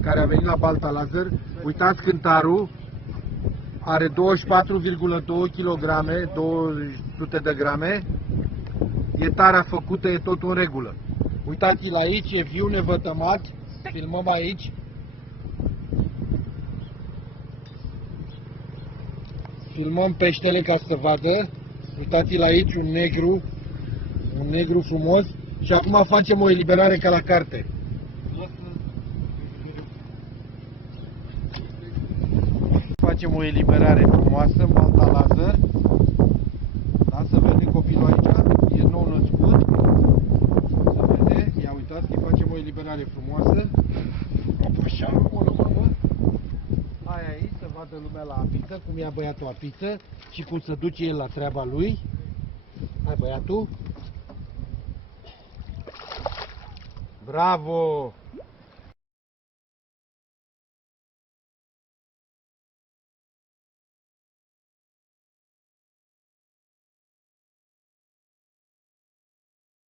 care a venit la Balta Laser. Uitați cântarul, are 24,2 kg, 200 de grame. E tara făcută, e totul în regulă. Uitați-l aici, e viu nevătămat. Filmăm aici. Filmăm peștele ca să vadă. Uitați-l aici, un negru frumos. Și acum facem o eliberare ca la carte. Facem o eliberare frumoasă în Balta Laser. Da, să vede copilul aici, e nou născut. Să vede, ia uitați că facem o eliberare frumoasă. Așa, bună mamă. Hai aici să vadă lumea la apiță, cum ia băiatul apiță și cum se duce el la treaba lui. Hai băiatul. Bravo!